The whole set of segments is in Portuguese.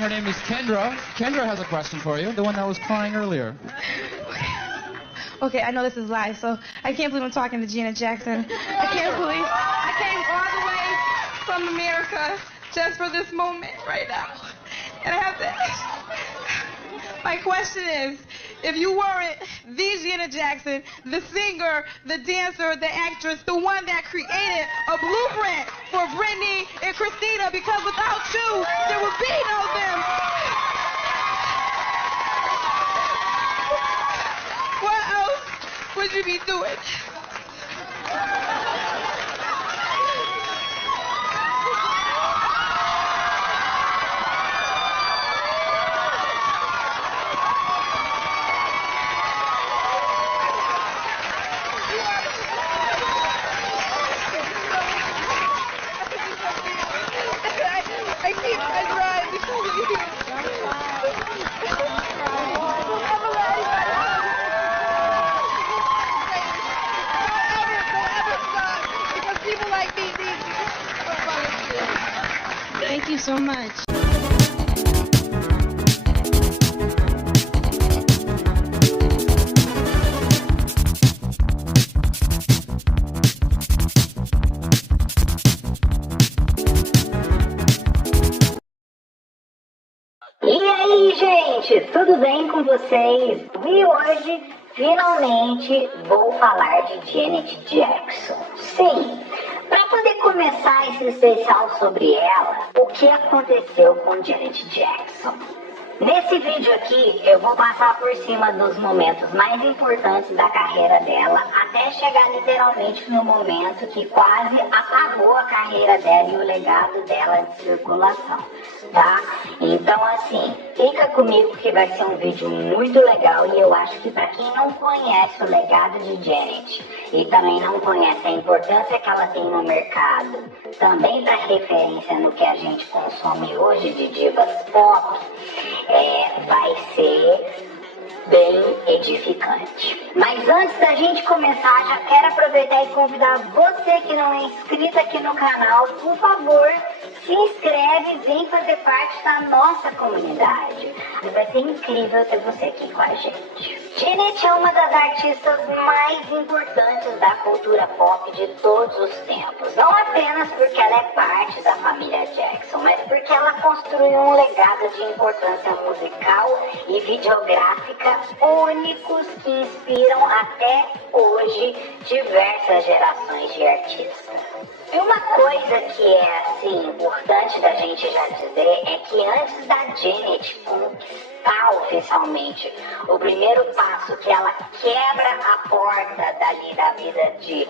Her name is Kendra. Kendra has a question for you, the one that was crying earlier. Okay, I know this is live, so I can't believe I'm talking to Janet Jackson. I can't believe I came all the way from America just for this moment right now. And I have to ask, my question is, if you weren't the Janet Jackson, the singer, the dancer, the actress, the one that created a blueprint for Britney and Christina, because without you, there would be no them. What else would you be doing? Thank you so much. E aí, gente, tudo bem com vocês? E hoje, finalmente, vou falar de Janet Jackson. Sim, para poder começar esse especial sobre ela, o que aconteceu com Janet Jackson? Nesse vídeo aqui, eu vou passar por cima dos momentos mais importantes da carreira dela, até chegar literalmente no momento que quase apagou a carreira dela e o legado dela de circulação, tá? Então, assim, fica comigo que vai ser um vídeo muito legal e eu acho que para quem não conhece o legado de Janet e também não conhece a importância que ela tem no mercado, também para referência no que a gente consome hoje de divas pop, vai ser bem edificante. Mas antes da gente começar, já quero aproveitar e convidar você que não é inscrito aqui no canal, por favor, se inscreve e vem fazer parte da nossa comunidade. Vai ser incrível ter você aqui com a gente. Janet é uma das artistas mais importantes da cultura pop de todos os tempos. Não apenas porque ela é parte da família Jackson, mas porque ela construiu um legado de importância musical e videográfica únicos que inspiram até hoje diversas gerações de artistas. E uma coisa que é assim importante da gente já dizer é que antes da Janet conquistar oficialmente o primeiro passo, que ela quebra a porta dali da vida de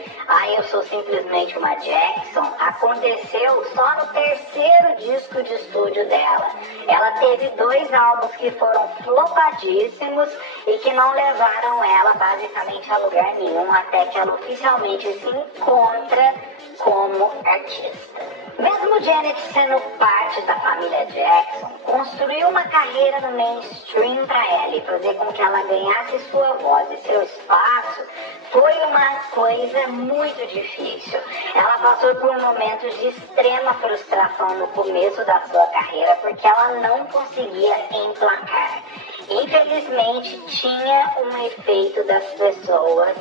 eu sou simplesmente uma Jackson, aconteceu só no terceiro disco de estúdio dela. Ela teve 2 álbuns que foram flopadíssimos e que não levaram ela basicamente a lugar nenhum, até que ela oficialmente se encontra como artista. Mesmo Janet sendo parte da família Jackson, construir uma carreira no mainstream para ela e fazer com que ela ganhasse sua voz e seu espaço foi uma coisa muito difícil. Ela passou por momentos de extrema frustração no começo da sua carreira porque ela não conseguia emplacar. Infelizmente, tinha um efeito das pessoas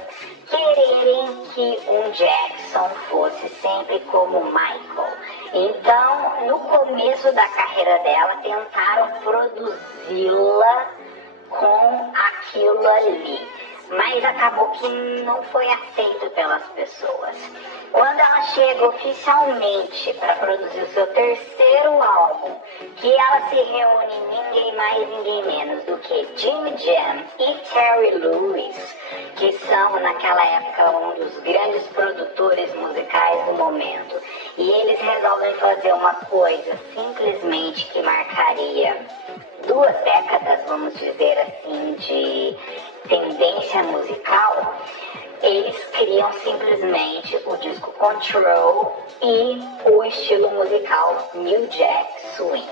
quererem que um Jackson fosse sempre como Michael. Então, no começo da carreira dela, tentaram produzi-la com aquilo ali, mas acabou que não foi aceito pelas pessoas. Quando ela chega oficialmente para produzir o seu terceiro álbum, que ela se reúne ninguém mais, ninguém menos do que Jimmy Jam e Terry Lewis, que são naquela época um dos grandes produtores musicais do momento, e eles resolvem fazer uma coisa simplesmente que marcaria 2 décadas, vamos dizer assim, de tendência musical. Eles criam simplesmente o disco Control e o estilo musical New Jack Swing.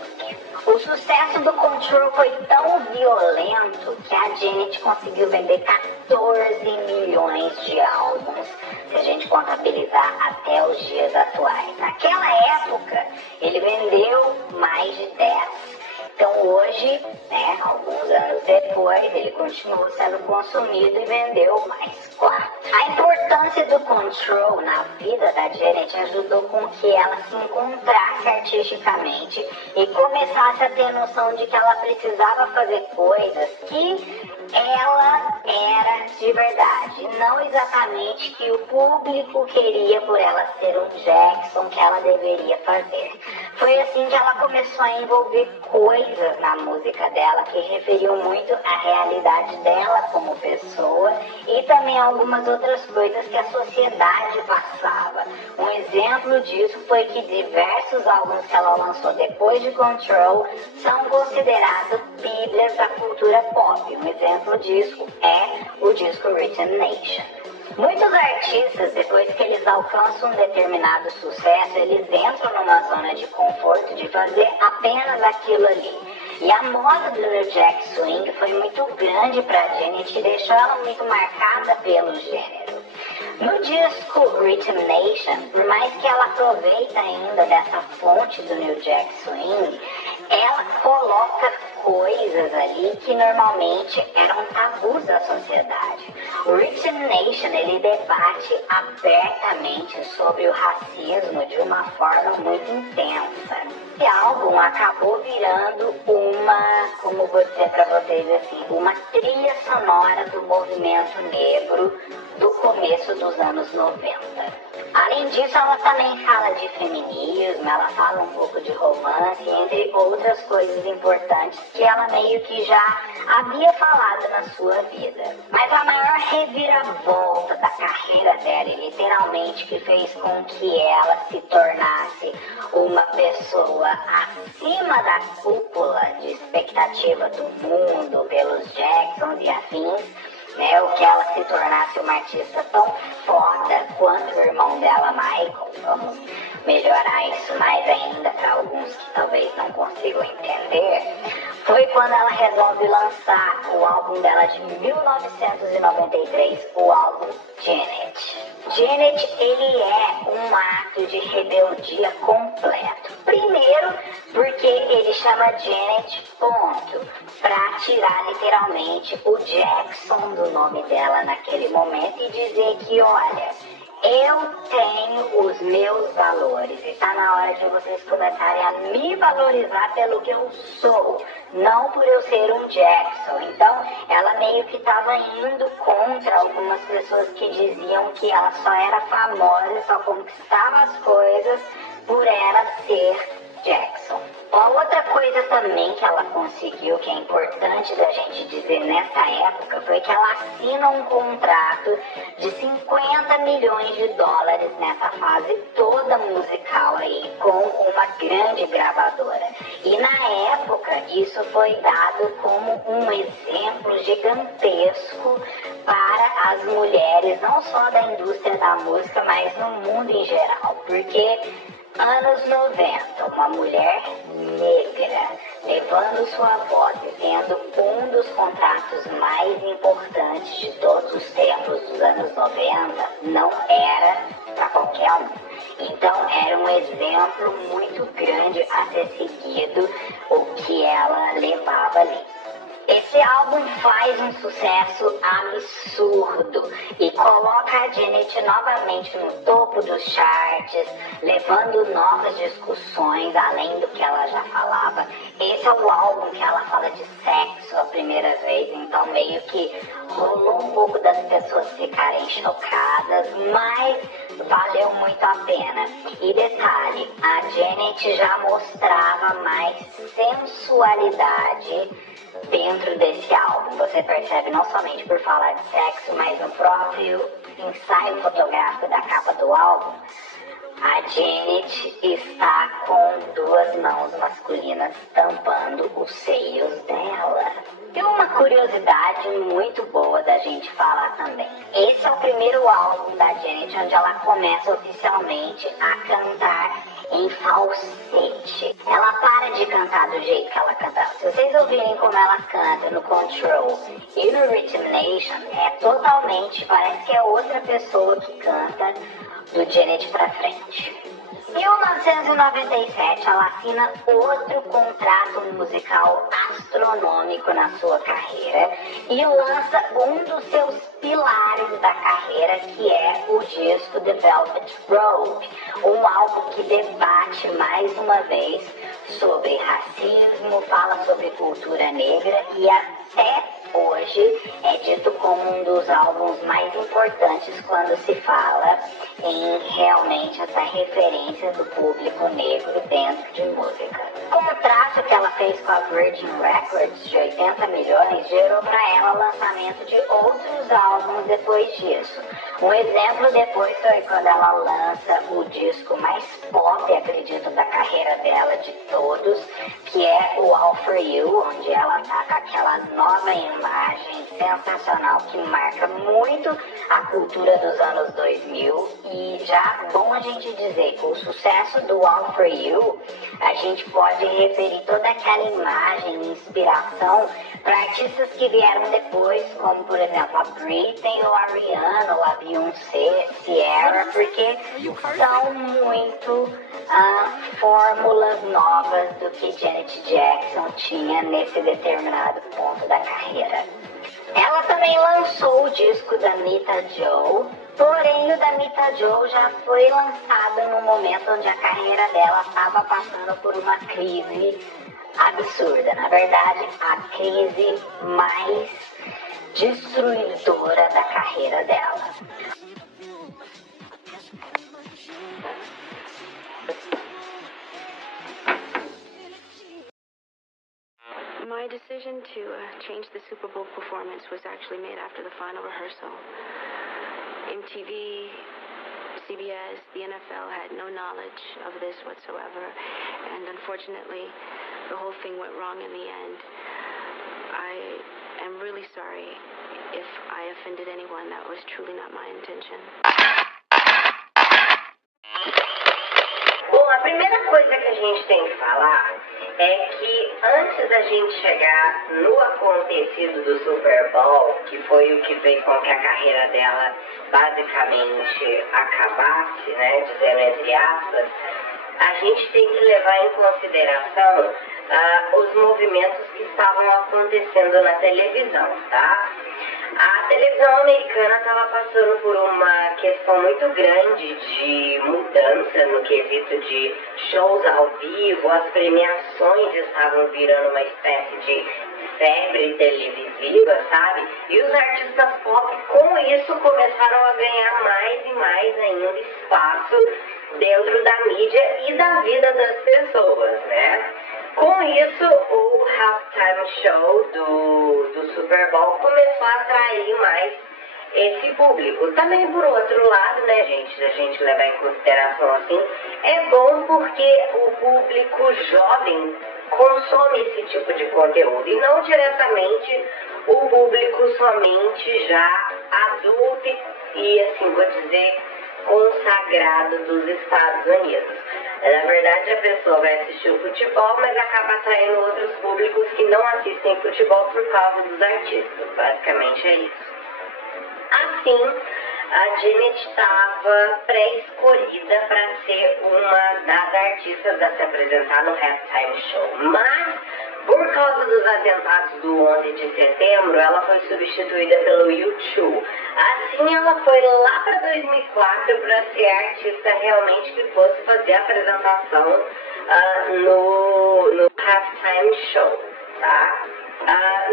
O sucesso do Control foi tão violento que a Janet conseguiu vender 14 milhões de álbuns, se a gente contabilizar até os dias atuais. Naquela época, ele vendeu mais de 10. Então hoje, né, alguns anos depois, ele continuou sendo consumido e vendeu mais 4. A importância do Control na vida da Janet ajudou com que ela se encontrasse artisticamente e começasse a ter noção de que ela precisava fazer coisas que ela era de verdade, não exatamente que o público queria por ela ser um Jackson que ela deveria fazer. Foi assim que ela começou a envolver coisas na música dela que referiam muito à realidade dela como pessoa e também algumas outras coisas que a sociedade passava. Um exemplo disso foi que diversos álbuns que ela lançou depois de Control são considerados bíblias da cultura pop. Um exemplo disso é o disco Rhythm Nation. Muitos artistas, depois que eles alcançam um determinado sucesso, eles entram numa zona de conforto de fazer apenas aquilo ali. E a moda do New Jack Swing foi muito grande para Janet e deixou ela muito marcada pelo gênero. No disco Rhythm Nation, por mais que ela aproveita ainda dessa fonte do New Jack Swing, ela coloca coisas ali que normalmente eram tabus da sociedade. O Rhythm Nation, ele debate abertamente sobre o racismo de uma forma muito intensa. Esse álbum acabou virando como vou dizer para vocês assim, uma trilha sonora do movimento negro do começo dos anos 90. Além disso, ela também fala de feminismo, ela fala um pouco de romance, entre outras coisas importantes que ela meio que já havia falado na sua vida. Mas a maior reviravolta da carreira dela, e literalmente que fez com que ela se tornasse uma pessoa acima da cúpula de expectativa do mundo pelos Jacksons e afins, né, o que ela se tornasse uma artista tão foda quanto o irmão dela, Michael. Vamos melhorar isso mais ainda para alguns que talvez não consigam entender. Foi quando ela resolve lançar o álbum dela de 1993, o álbum Janet. Janet, ele é um ato de rebeldia completo. Primeiro, porque ele chama Janet, ponto, para tirar literalmente o Jackson do nome dela naquele momento e dizer que, olha, eu tenho os meus valores e tá na hora de vocês começarem a me valorizar pelo que eu sou, não por eu ser um Jackson. Então, ela meio que estava indo contra algumas pessoas que diziam que ela só era famosa, só conquistava as coisas por ela ser Jackson. A outra coisa também que ela conseguiu, que é importante da gente dizer nessa época, foi que ela assina um contrato de 50 milhões de dólares nessa fase toda musical aí, com uma grande gravadora. E na época, isso foi dado como um exemplo gigantesco para as mulheres, não só da indústria da música, mas no mundo em geral, porque anos 90, uma mulher negra levando sua voz e tendo um dos contratos mais importantes de todos os tempos dos anos 90, não era para qualquer um. Então era um exemplo muito grande a ser seguido o que ela levava ali. Esse álbum faz um sucesso absurdo e coloca a Janet novamente no topo dos charts, levando novas discussões além do que ela já falava. Esse é o álbum que ela fala de sexo a primeira vez, então meio que rolou um pouco das pessoas ficarem chocadas, mas valeu muito a pena. E detalhe, a Janet já mostrava mais sensualidade dentro desse álbum. Você percebe não somente por falar de sexo, mas no próprio ensaio fotográfico da capa do álbum, a Janet está com duas mãos masculinas tampando os seios dela. E uma curiosidade muito boa da gente falar também. Esse é o primeiro álbum da Janet onde ela começa oficialmente a cantar em falsete. Ela para de cantar do jeito que ela cantava. Se vocês ouvirem como ela canta no Control e no Rhythm Nation, é totalmente, parece que é outra pessoa que canta do Janet pra frente. Em 1997, ela assina outro contrato musical astronômico na sua carreira e lança um dos seus pilares da carreira, que é o disco The Velvet Rope, um álbum que debate mais uma vez sobre racismo, fala sobre cultura negra e até hoje é dito como um dos álbuns mais importantes quando se fala em realmente essa referência do público negro dentro de música. O contrato que ela fez com a Virgin Records de 80 milhões gerou para ela o lançamento de outros álbuns depois disso. Um exemplo depois foi quando ela lança o disco mais pop, acredito, da carreira dela de todos, que é o All For You, onde ela tá com aquela nova imagem sensacional que marca muito a cultura dos anos 2000. E já bom a gente dizer que o sucesso do All For You, a gente pode referir toda aquela imagem e inspiração para artistas que vieram depois, como por exemplo a Britney ou a Rihanna ou a Beyoncé, Ciara, porque são muito fórmulas novas do que Janet Jackson tinha nesse determinado ponto da carreira. Ela também lançou o disco da Nita Joe, porém o da Nita Joe já foi lançado no momento onde a carreira dela estava passando por uma crise absurda. Na verdade, a crise mais destruidora da carreira dela. My decision to change the Super Bowl performance was actually made after the final rehearsal. MTV, CBS, the NFL had no knowledge of this whatsoever, and unfortunately, the whole thing went wrong in the end. I am really sorry if I offended anyone. That was truly not my intention. Bom, a primeira coisa que a gente tem que falar é que antes da gente chegar no acontecido do Super Bowl, que foi o que fez com que a carreira dela basicamente acabasse, né, dizendo entre aspas, a gente tem que levar em consideração os movimentos que estavam acontecendo na televisão, tá? A televisão americana estava passando por uma questão muito grande de mudança no quesito de shows ao vivo, as premiações estavam virando uma espécie de febre televisiva, sabe? E os artistas pop, com isso, começaram a ganhar mais e mais ainda espaço dentro da mídia e da vida das pessoas, né? Com isso, o halftime show do Super Bowl começou a atrair mais esse público. Também, por outro lado, né, gente, se a gente levar em consideração assim, é bom porque o público jovem consome esse tipo de conteúdo e não diretamente o público somente já adulto e assim, vou dizer, consagrado dos Estados Unidos. Na verdade, a pessoa vai assistir o futebol, mas acaba atraindo outros públicos que não assistem futebol por causa dos artistas. Basicamente é isso. Assim, a Janet estava pré-escolhida para ser uma das artistas a se apresentar no halftime show. Mas, por causa dos atentados do 11 de setembro, ela foi substituída pelo U2. Assim, ela foi lá para 2004 para ser a artista realmente que fosse fazer a apresentação no halftime show, tá?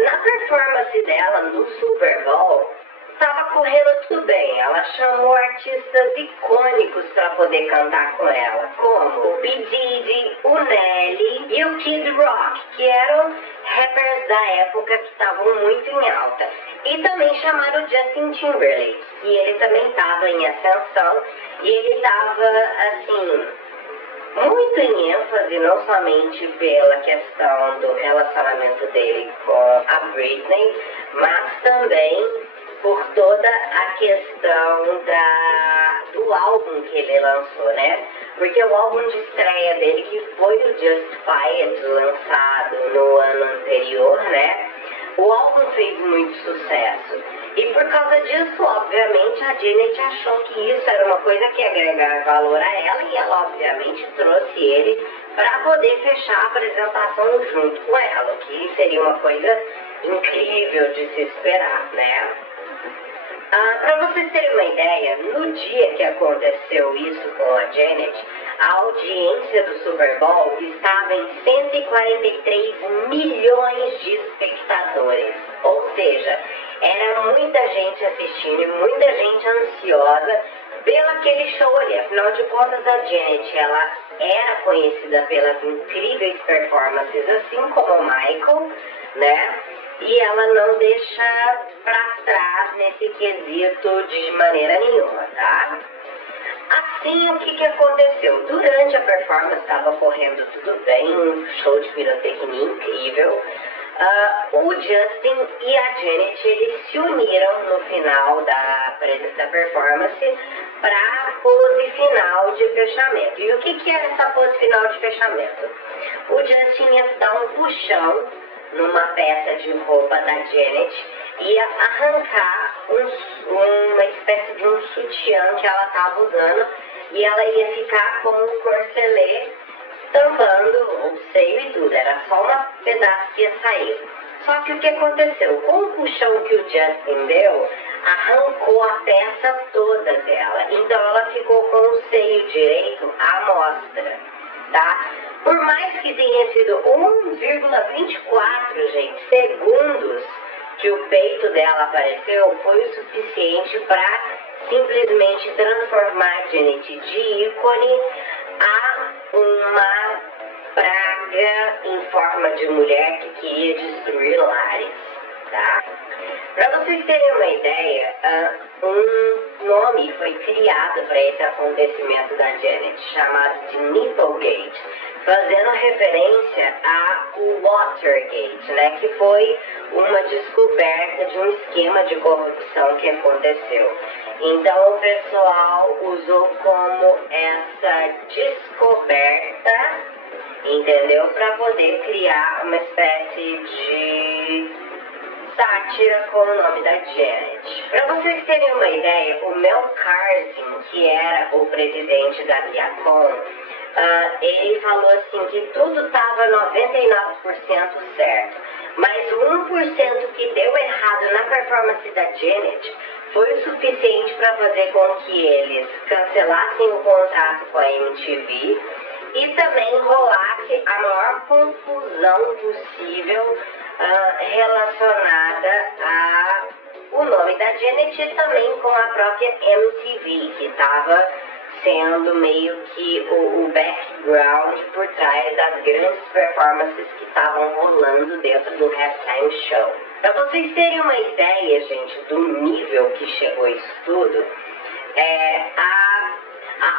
Na performance dela no Super Bowl, estava correndo tudo bem. Ela chamou artistas icônicos para poder cantar com ela, como o P. Diddy, o Nelly e o Kid Rock, que eram rappers da época que estavam muito em alta. E também chamaram o Justin Timberlake, e ele também estava em ascensão, e ele estava, assim, muito em ênfase, não somente pela questão do relacionamento dele com a Britney, mas também por toda a questão do álbum que ele lançou, né? Porque o álbum de estreia dele, que foi o Justified, lançado no ano anterior, né? o álbum fez muito sucesso. E por causa disso, obviamente, a Janet achou que isso era uma coisa que ia agregar valor a ela e ela, obviamente, trouxe ele para poder fechar a apresentação junto com ela, o que seria uma coisa incrível de se esperar, né? Para vocês terem uma ideia, no dia que aconteceu isso com a Janet, a audiência do Super Bowl estava em 143 milhões de espectadores. Ou seja, era muita gente assistindo e muita gente ansiosa pelo aquele show ali. Afinal de contas, a Janet, ela era conhecida pelas incríveis performances, assim como o Michael, né? E ela não deixa pra trás nesse quesito de maneira nenhuma, tá? Assim, o que aconteceu? Durante a performance estava correndo tudo bem, um show de pirotecnia incrível. O Justin e a Janet, eles se uniram no final da performance para pose final de fechamento. E o que era essa pose final de fechamento? O Justin ia dar um puxão numa peça de roupa da Janet, ia arrancar uma espécie de um sutiã que ela estava usando e ela ia ficar com um corcelê tampando o seio e tudo, era só um pedaço que ia sair. Só que o que aconteceu? Com o puxão que o Justin deu, arrancou a peça toda dela. Então ela ficou com o seio direito à mostra, tá? Por mais que tenha sido 1,24, gente, segundos que o peito dela apareceu, foi o suficiente para simplesmente transformar a Janet de ícone a uma praga em forma de mulher que queria destruir lares, tá? Para vocês terem uma ideia, um nome foi criado para esse acontecimento da Janet, chamado de Nipplegate, fazendo referência ao Watergate, né, que foi uma descoberta de um esquema de corrupção que aconteceu. Então o pessoal usou como essa descoberta, entendeu, para poder criar uma espécie de sátira com o nome da Janet. Para vocês terem uma ideia, o Mel Karsin, que era o presidente da Viacom, ele falou assim que tudo estava 99% certo, mas o 1% que deu errado na performance da Janet foi o suficiente para fazer com que eles cancelassem o contrato com a MTV e também rolasse a maior confusão possível relacionada ao nome da Janet e também com a própria MTV, que estava sendo meio que o background por trás das grandes performances que estavam rolando dentro do halftime show. Para vocês terem uma ideia, gente, do nível que chegou isso tudo, a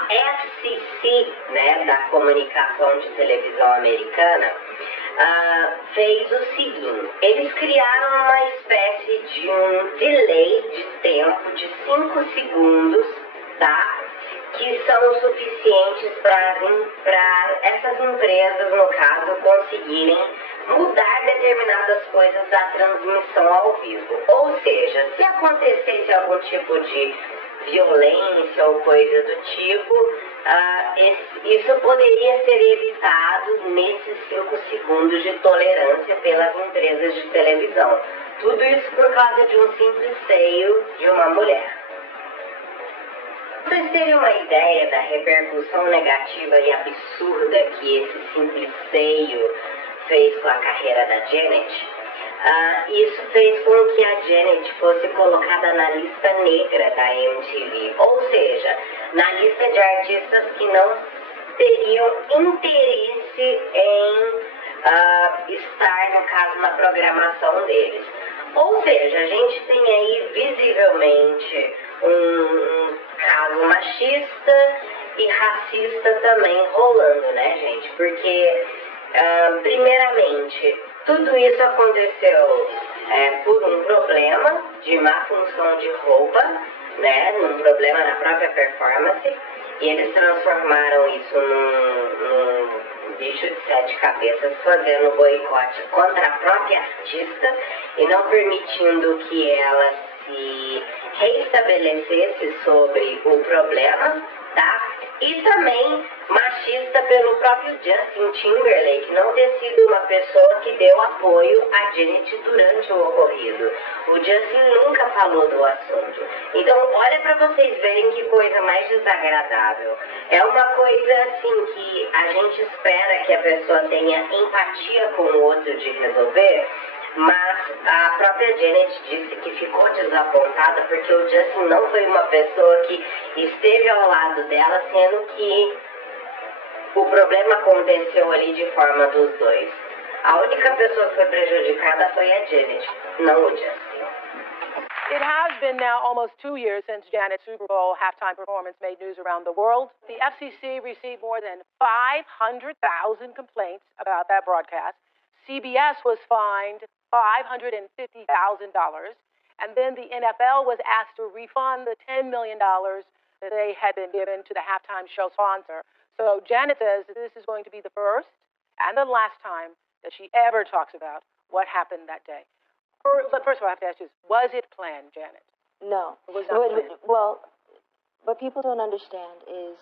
FCC, né, da comunicação de televisão americana, fez o seguinte: eles criaram uma espécie de um delay de tempo de 5 segundos, tá? Que são suficientes para essas empresas, no caso, conseguirem mudar determinadas coisas da transmissão ao vivo. Ou seja, se acontecesse algum tipo de violência ou coisa do tipo, isso poderia ser evitado nesses 5 segundos de tolerância pelas empresas de televisão. Tudo isso por causa de um simples seio de uma mulher. Para vocês terem uma ideia da repercussão negativa e absurda que esse simples seio fez com a carreira da Janet, isso fez com que a Janet fosse colocada na lista negra da MTV, ou seja, na lista de artistas que não teriam interesse em estar, no caso, na programação deles. Ou seja, a gente tem aí visivelmente um caso machista e racista também rolando, né, gente? Porque, primeiramente, tudo isso aconteceu por um problema de má função de roupa, né, um problema na própria performance. E eles transformaram isso num bicho de 7 cabeças, fazendo boicote contra a própria artista e não permitindo que ela se reestabelecesse sobre o problema, tá? E também machista pelo próprio Justin Timberlake não ter sido uma pessoa que deu apoio a Janet durante o ocorrido. O Justin nunca falou do assunto. Então, olha pra vocês verem que coisa mais desagradável. É uma coisa assim que a gente espera que a pessoa tenha empatia com o outro de resolver, mas a própria Janet disse que ficou desapontada porque o Justin não foi uma pessoa que esteve ao lado dela, sendo que o problema aconteceu ali de forma dos dois. A única pessoa que foi prejudicada foi a Janet, não o Justin. It has been now almost 2 years since Janet's Super Bowl halftime performance made news around the world. The FCC received more than 500,000 complaints about that broadcast. CBS was fined $550,000. And then the NFL was asked to refund the $10 million that they had been given to the halftime show sponsor. So Janet says this is going to be the first and the last time that she ever talks about what happened that day. But first of all, I have to ask you, was it planned, Janet? No. It was not planned. Well, what people don't understand is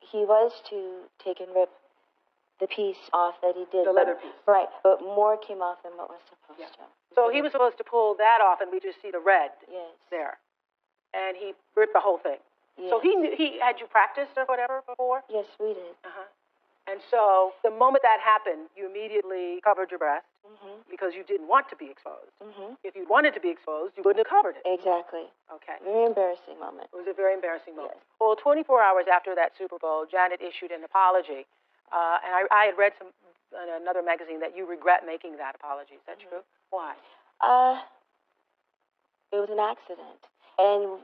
he was to take and rip the piece off that he did. The leather piece. Right, but more came off than what was supposed to. So he was supposed to pull that off, and we just see the red Yes. there. And he ripped the whole thing. Yes. So he had you practiced or whatever before? Yes, we did. Uh-huh. And so the moment that happened, you immediately covered your breast because you didn't want to be exposed. If you wanted to be exposed, you wouldn't have covered it. Exactly. Okay. Very embarrassing moment. It was a very embarrassing moment. Yes. Well, 24 hours after that Super Bowl, Janet issued an apology. And I had read in another magazine that you regret making that apology. Is that true? Why? It was an accident. And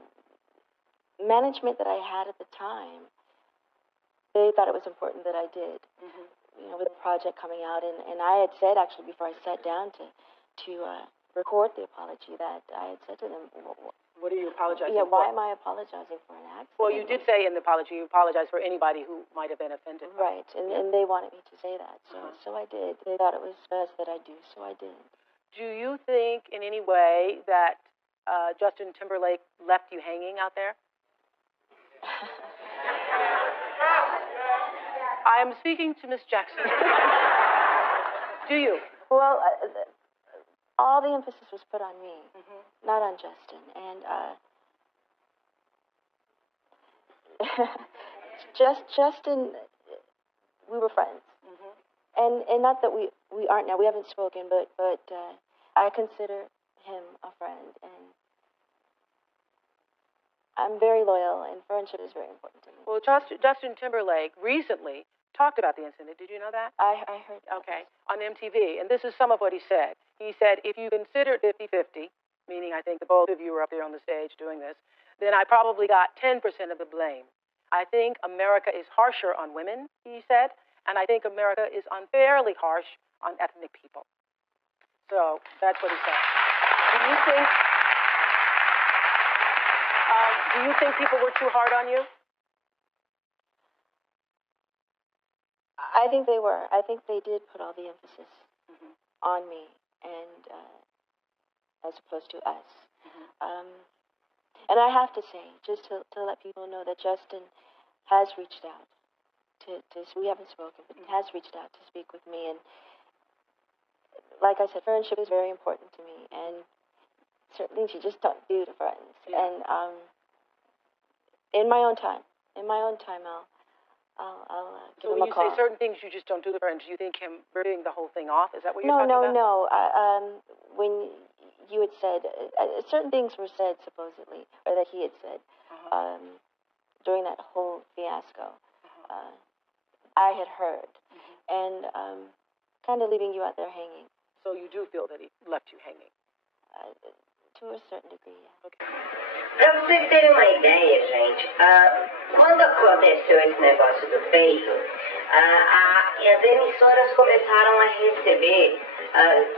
management that I had at the time, they thought it was important that I did. You know, with the project coming out, and I had said actually before I sat down to record the apology that I had said to them, What are you apologizing yeah, for? why am I apologizing for an accident? Well, you did say in the apology you apologized for anybody who might have been offended. Right, and they wanted me to say that, so I did. They thought it was best that I do, so I did. Do you think in any way that Justin Timberlake left you hanging out there? I am speaking to Miss Jackson. Do you? Well, all the emphasis was put on me, not on Justin. And Justin, we were friends. And not that we aren't now. We haven't spoken, but I consider him a friend, and I'm very loyal, and friendship is very important to me. Well, Justin Timberlake recently talked about the incident. Did you know that? I heard that. Okay, on MTV. And this is some of what he said. He said, if you consider it 50-50, meaning I think the both of you were up there on the stage doing this, then I probably got 10% of the blame. I think America is harsher on women, he said, and I think America is unfairly harsh on ethnic people. So that's what he said. Do you think people were too hard on you? I think they were. I think they did put all the emphasis on me, and as opposed to us. And I have to say, just to let people know that Justin has reached out we haven't spoken, but he has reached out to speak with me. And like I said, friendship is very important to me, and certain things you just don't do to friends. Yeah. And in my own time, I'll give So him when a you call. say certain things you just don't do to friends, do you think him ripping the whole thing off? Is that what you're No, talking about? no. When you had said certain things were said supposedly, or that he had said during that whole fiasco, I had heard, and kind of leaving you out there hanging. So you do feel that he left you hanging? To a certain degree, yeah. Okay. Pra vocês terem uma ideia, gente, quando aconteceu esse negócio do peito, as emissoras começaram a receber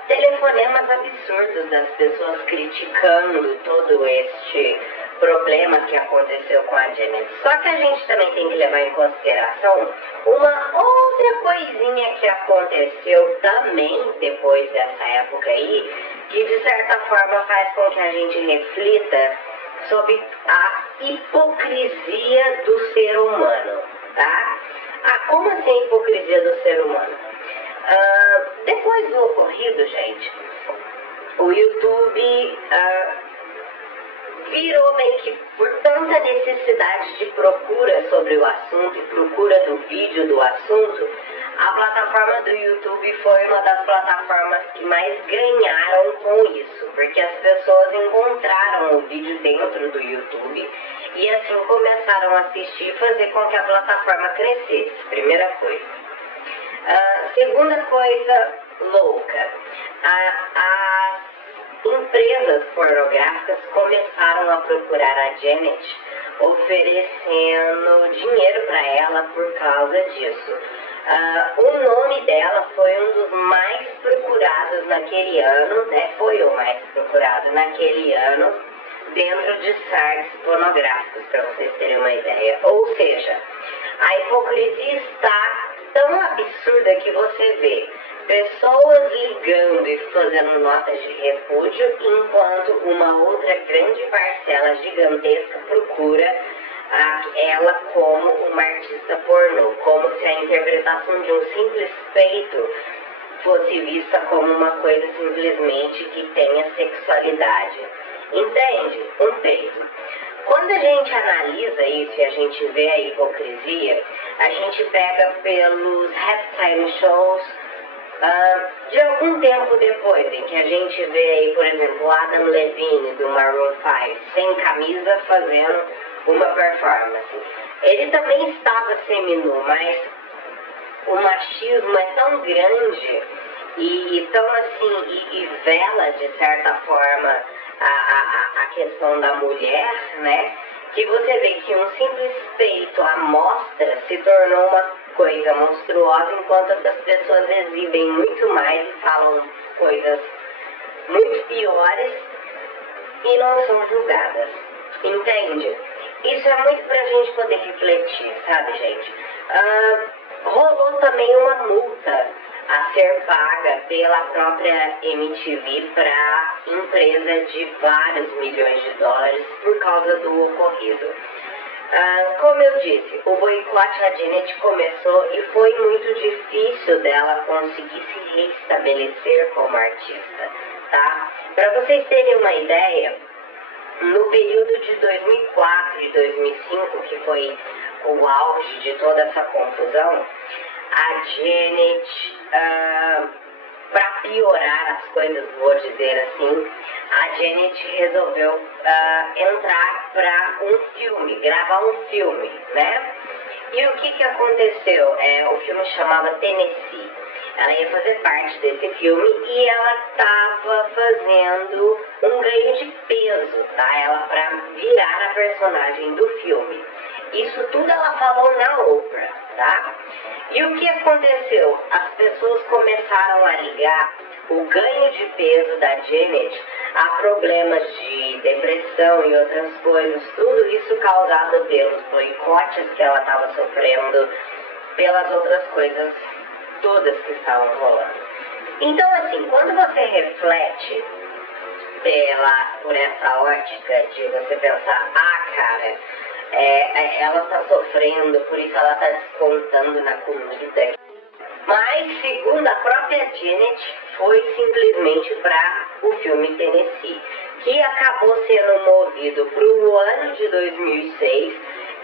telefonemas absurdos das pessoas criticando todo este problema que aconteceu com a Janet. Só que a gente também tem que levar em consideração uma outra coisinha que aconteceu também depois dessa época aí, que de certa forma faz com que a gente reflita sobre a hipocrisia do ser humano, tá? Como assim a hipocrisia do ser humano? Depois do ocorrido, gente, o YouTube virou meio que por tanta necessidade de procura sobre o assunto e procura do vídeo do assunto, a plataforma do YouTube foi uma das plataformas que mais ganharam com isso, porque as pessoas encontraram o vídeo dentro do YouTube e assim começaram a assistir e fazer com que a plataforma crescesse, primeira coisa. Segunda coisa louca, as empresas pornográficas começaram a procurar a Janet, oferecendo dinheiro para ela por causa disso. O nome dela foi um dos mais procurados naquele ano, né? Foi o mais procurado naquele ano dentro de sites pornográficos, para vocês terem uma ideia. Ou seja, a hipocrisia está tão absurda que você vê pessoas ligando e fazendo notas de repúdio, enquanto uma outra grande parcela gigantesca procura ela como uma artista pornô, como se a interpretação de um simples peito fosse vista como uma coisa simplesmente que tenha sexualidade. Entende? Um peito. Quando a gente analisa isso e a gente vê a hipocrisia, a gente pega pelos halftime shows de algum tempo depois, em que a gente vê aí, por exemplo, o Adam Levine do Maroon 5 sem camisa fazendo uma performance. Ele também estava seminu, mas o machismo é tão grande e tão assim, e vela de certa forma a questão da mulher, né? Que você vê que um simples peito à mostra se tornou uma coisa monstruosa, enquanto as pessoas exibem muito mais e falam coisas muito piores e não são julgadas. Entende? Isso é muito pra gente poder refletir, sabe, gente? Rolou também uma multa a ser paga pela própria MTV para empresa de vários milhões de dólares por causa do ocorrido. Como eu disse, o boicote à Janet começou e foi muito difícil dela conseguir se restabelecer como artista, tá? Para vocês terem uma ideia, no período de 2004 e 2005, que foi o auge de toda essa confusão, a Janet, para piorar as coisas, vou dizer assim, a Janet resolveu entrar para um filme, gravar um filme, né? E o que aconteceu? O filme chamava Tennessee. Ela ia fazer parte desse filme e ela estava fazendo um ganho de peso, tá? Ela para virar a personagem do filme. Isso tudo ela falou na Oprah, tá? E o que aconteceu? As pessoas começaram a ligar o ganho de peso da Janet a problemas de depressão e outras coisas, tudo isso causado pelos boicotes que ela estava sofrendo, pelas outras coisas todas que estavam rolando. Então, assim, quando você reflete por essa ótica de você pensar, cara, ela está sofrendo, por isso ela está descontando na comida. Mas, segundo a própria Janet, foi simplesmente para o filme Tennessee, que acabou sendo movido para o ano de 2006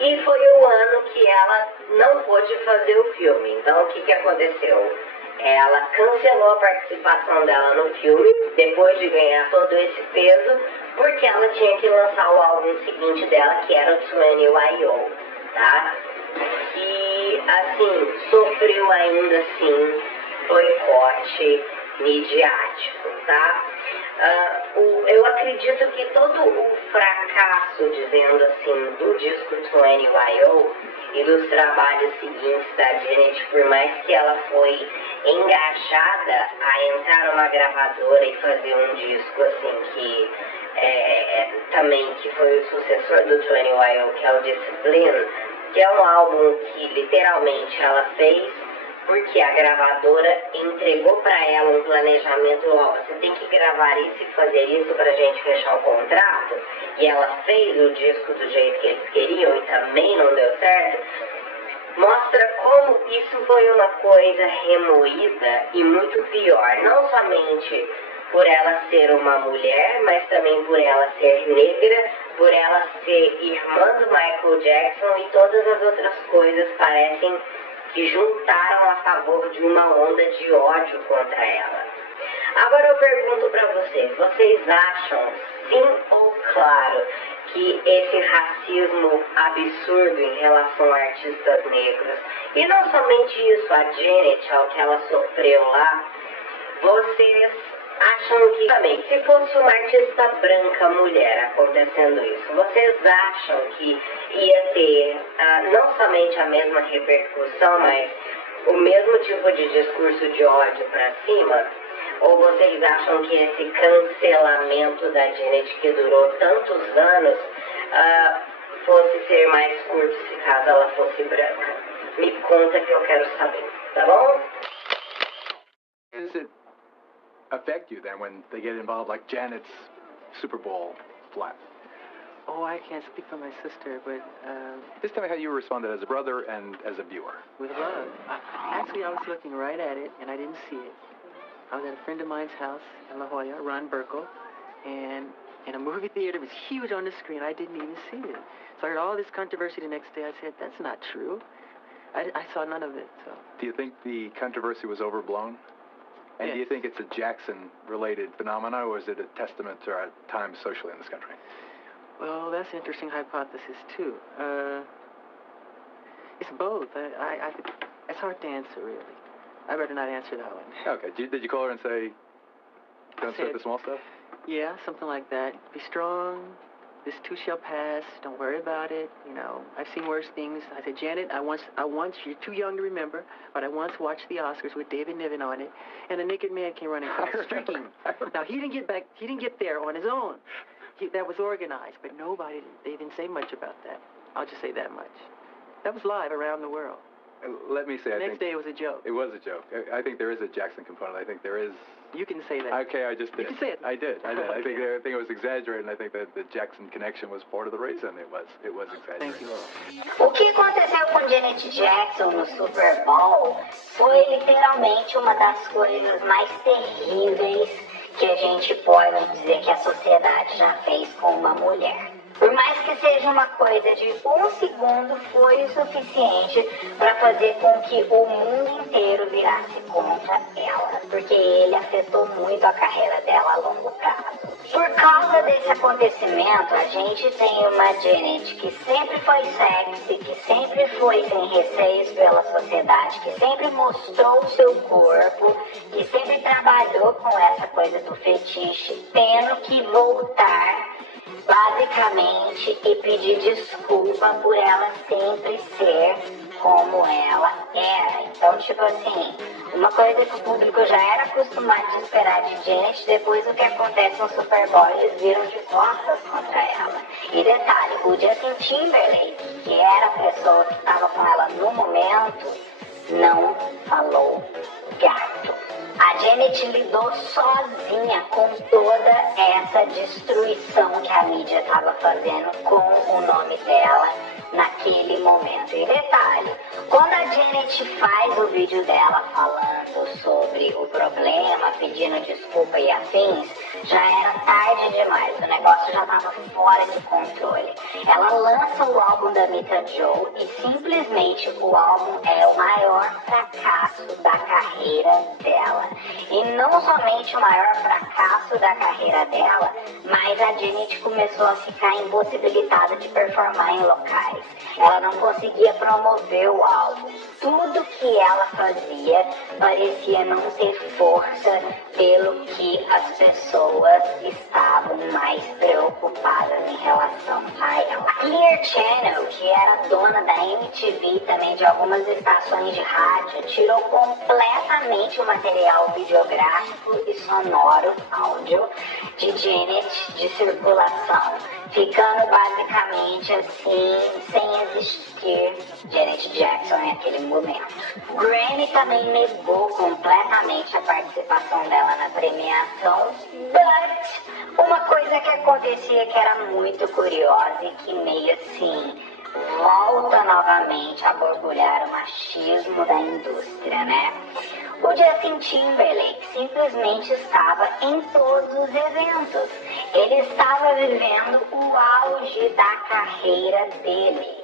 e foi o ano que ela não pôde fazer o filme. Então, o que aconteceu? Ela cancelou a participação dela no filme, depois de ganhar todo esse peso, porque ela tinha que lançar o álbum seguinte dela, que era o 20YO, tá? E, assim, sofreu ainda, assim, boicote midiático, tá? Eu acredito que todo o fracasso, dizendo assim, do disco 20YO e dos trabalhos seguintes da Janet, por mais que ela foi engajada a entrar numa gravadora e fazer um disco assim que também que foi o sucessor do 21, que é o Discipline, que é um álbum que literalmente ela fez porque a gravadora entregou para ela um planejamento, ó, você tem que gravar isso e fazer isso pra gente fechar o contrato, e ela fez o disco do jeito que eles queriam e também não deu certo. Mostra como isso foi uma coisa remoída e muito pior, não somente por ela ser uma mulher, mas também por ela ser negra, por ela ser irmã do Michael Jackson, e todas as outras coisas parecem que juntaram a favor de uma onda de ódio contra ela. Agora eu pergunto para vocês acham, sim ou claro, que esse racismo absurdo em relação a artistas negros, e não somente isso, a Janet, ao que ela sofreu lá, vocês acham que também, se fosse uma artista branca, mulher, acontecendo isso, vocês acham que ia ter não somente a mesma repercussão, mas o mesmo tipo de discurso de ódio para cima? Ou vocês acham que esse cancelamento da Janet, que durou tantos anos, fosse ser mais curto se caso ela fosse branca? Me conta que eu quero saber, tá bom? Does it affect you then when they get involved, like Janet's Super Bowl flap? Oh, I can't speak for my sister, but Just tell me how you responded as a brother and as a viewer. with love. Actually, I was looking right at it, and I didn't see it. I was at a friend of mine's house in La Jolla, Ron Burkle, and in a movie theater, it was huge on the screen. I didn't even see it. So I heard all this controversy the next day. I said, that's not true. I saw none of it. So. Do you think the controversy was overblown? And do you Yes. think it's a Jackson-related phenomenon, or is it a testament to our time socially in this country? Well, that's an interesting hypothesis, too. It's both. It's hard to answer, really. I better not answer that one. Okay. Did you call her and say, don't sweat the small stuff? Yeah, something like that. Be strong. This too shall pass. Don't worry about it. You know, I've seen worse things. I said, Janet, I once, you're too young to remember, but I once watched the Oscars with David Niven on it, and a naked man came running across streaking. Now, he didn't get there on his own. That was organized, but they didn't say much about that. I'll just say that much. That was live around the world. Let me say, The next day it was a joke. It was a joke. I think there is a Jackson component. I think there is. You can say that. Okay, I just did. You can say it. I did. I Okay. think it was exaggerated, and I think that the Jackson connection was part of the reason it was exaggerated. Thank you. O que aconteceu com Janet Jackson no Super Bowl foi literalmente uma das coisas mais terríveis que a gente pode dizer que a sociedade já fez com uma mulher. Por mais que seja uma coisa de um segundo, foi o suficiente para fazer com que o mundo inteiro virasse contra ela, porque ele afetou muito a carreira dela a longo prazo. Por causa desse acontecimento, a gente tem uma Janet que sempre foi sexy, que sempre foi sem receios pela sociedade, que sempre mostrou o seu corpo, que sempre trabalhou com essa coisa do fetiche, tendo que voltar basicamente e pedir desculpa por ela sempre ser como ela era. Então, tipo assim, uma coisa que o público já era acostumado a esperar de Janet, depois o que acontece no Super Bowl, eles viram de costas contra ela. E detalhe, o Justin Timberlake, que era a pessoa que estava com ela no momento, não falou gato. A Janet lidou sozinha com toda essa destruição que a mídia estava fazendo com o nome dela naquele momento. E detalhe, quando a Janet faz o vídeo dela falando sobre o problema, pedindo desculpa e afins, já era tarde demais, o negócio já estava fora de controle. Ela lança o álbum da Mita Joe e simplesmente o álbum é o maior fracasso da carreira dela. E não somente o maior fracasso da carreira dela, mas a Janet começou a ficar impossibilitada de performar em locais. Ela não conseguia promover o álbum. Tudo que ela fazia parecia não ter força pelo que as pessoas pessoas estavam mais preocupadas em relação a ela. A Clear Channel, que era dona da MTV, também de algumas estações de rádio, tirou completamente o material videográfico e sonoro, áudio, de Janet de circulação, ficando basicamente assim, sem existir Janet Jackson naquele momento. Grammy também negou completamente a participação dela na premiação, but uma coisa que acontecia que era muito curiosa e que meio assim volta novamente a borbulhar o machismo da indústria, né? O Justin Timberlake simplesmente estava em todos os eventos. Ele estava vivendo o auge da carreira dele.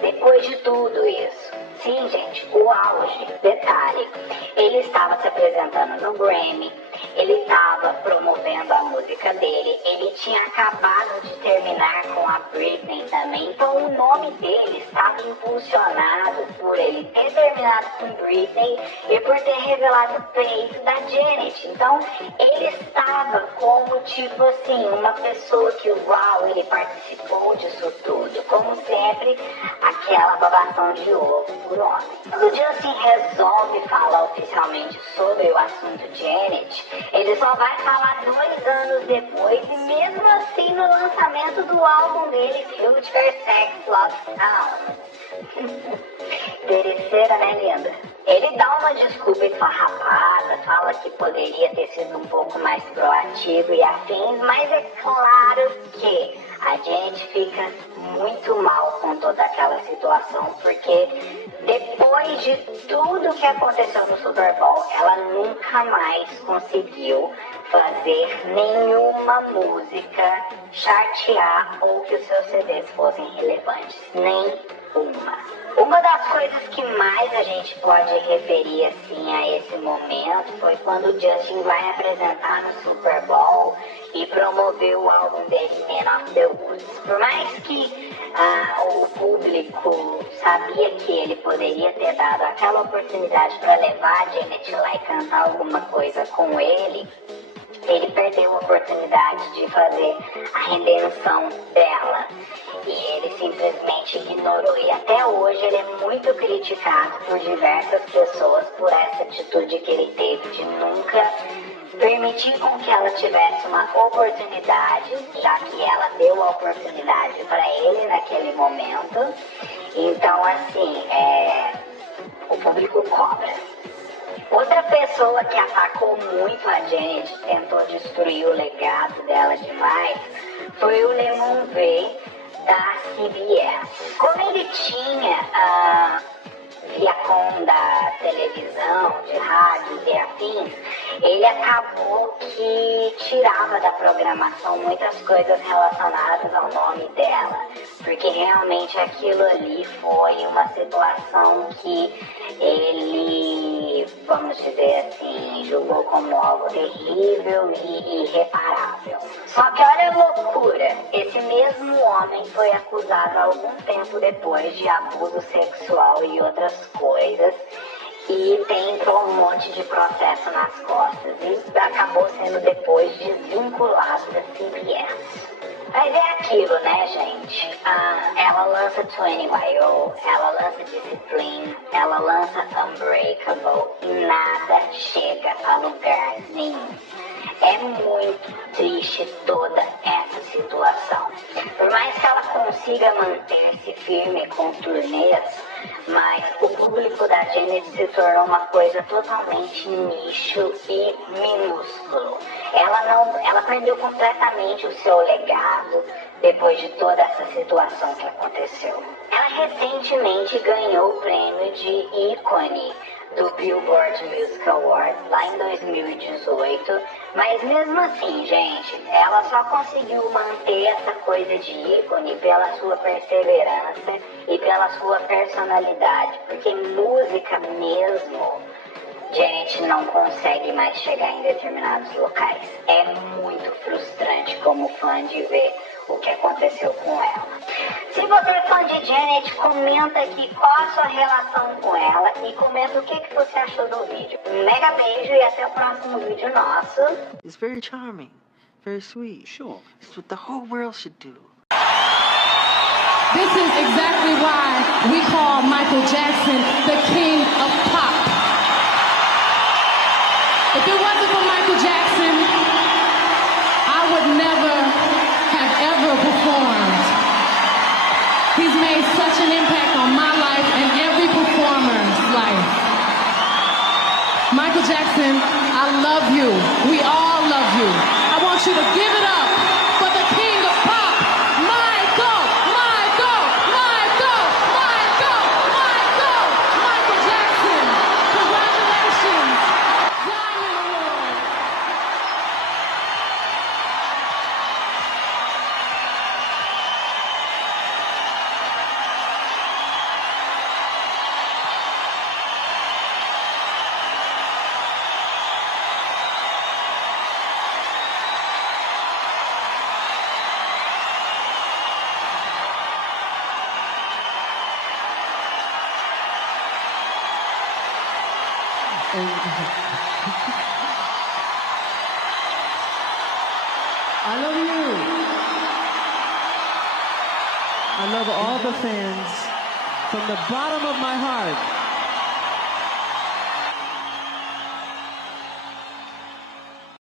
Depois de tudo isso, sim, gente, o auge, detalhe, ele estava se apresentando no Grammy, ele estava promovendo a música dele, ele tinha acabado de terminar com a Britney também, então o nome dele estava impulsionado por ele ter terminado com Britney e por ter revelado o peito da Janet. Então ele estava como tipo assim, uma pessoa que uau, ele participou disso tudo, como sempre, aquela babação de ovo por homem. Quando o Justin resolve falar oficialmente sobre o assunto Janet, ele só vai falar 2 anos depois e mesmo assim no lançamento do álbum dele, Future Sex Love Sound. Terceira, né, linda? Ele dá uma desculpa esfarrapada, fala que poderia ter sido um pouco mais proativo e afins, mas é claro que a gente fica muito mal com toda aquela situação, porque depois de tudo que aconteceu no Super Bowl, ela nunca mais conseguiu fazer nenhuma música chartear ou que os seus CDs fossem relevantes. Nenhuma. Uma das coisas que mais a gente pode referir assim a esse momento foi quando o Justin vai apresentar no Super Bowl e promover o álbum dele, Man of the Woods. Por mais que o público sabia que ele poderia ter dado aquela oportunidade para levar a Janet lá e cantar alguma coisa com ele, ele perdeu a oportunidade de fazer a redenção dela. E ele simplesmente ignorou. E até hoje ele é muito criticado por diversas pessoas por essa atitude que ele teve de nunca permitir com que ela tivesse uma oportunidade, já que ela deu a oportunidade para ele naquele momento. Então, assim, o público cobra. Outra pessoa que atacou muito a Janet, tentou destruir o legado dela demais, foi o Lemon V da CBS. Como ele tinha Viacom da televisão, de rádio e afins, ele acabou que tirava da programação muitas coisas relacionadas ao nome dela, porque realmente aquilo ali foi uma situação que ele, vamos dizer assim, julgou como algo terrível e irreparável. Só que olha a loucura, esse mesmo homem foi acusado algum tempo depois de abuso sexual e outras coisas, e entrou um monte de processo nas costas e acabou sendo depois desvinculado da CBS. Mas é aquilo, né, gente? Ela lança 21YO, ela lança Discipline, ela lança Unbreakable e nada chega a lugar nenhum. É muito triste toda essa situação. Por mais que ela consiga manter-se firme com turnês, mas o público da Janet se tornou uma coisa totalmente nicho e minúsculo. Ela perdeu completamente o seu legado depois de toda essa situação que aconteceu. Ela recentemente ganhou o prêmio de ícone do Billboard Music Awards lá em 2018, mas mesmo assim, gente, ela só conseguiu manter essa coisa de ícone pela sua perseverança e pela sua personalidade, porque música mesmo, Janet não consegue mais chegar em determinados locais. É muito frustrante como fã de ver o que aconteceu com ela. Se você é fã de Janet, comenta aqui qual a sua relação com ela e comenta o que você achou do vídeo. Um mega beijo e até o próximo vídeo nosso. It's very charming, very sweet. Sure. It's what the whole world should do. This is exactly why we call Michael Jackson the king of pop. If it wasn't for Michael Jackson, I would never have ever performed. He's made such an impact on my life and every performer's life. Michael Jackson, I love you. We all love you. I want you to give it up for the king of pop, Michael, Michael, Michael, Michael, Michael, Michael Jackson. Congratulations, Diamond Award. I love you. I love all the fans from the bottom of my heart.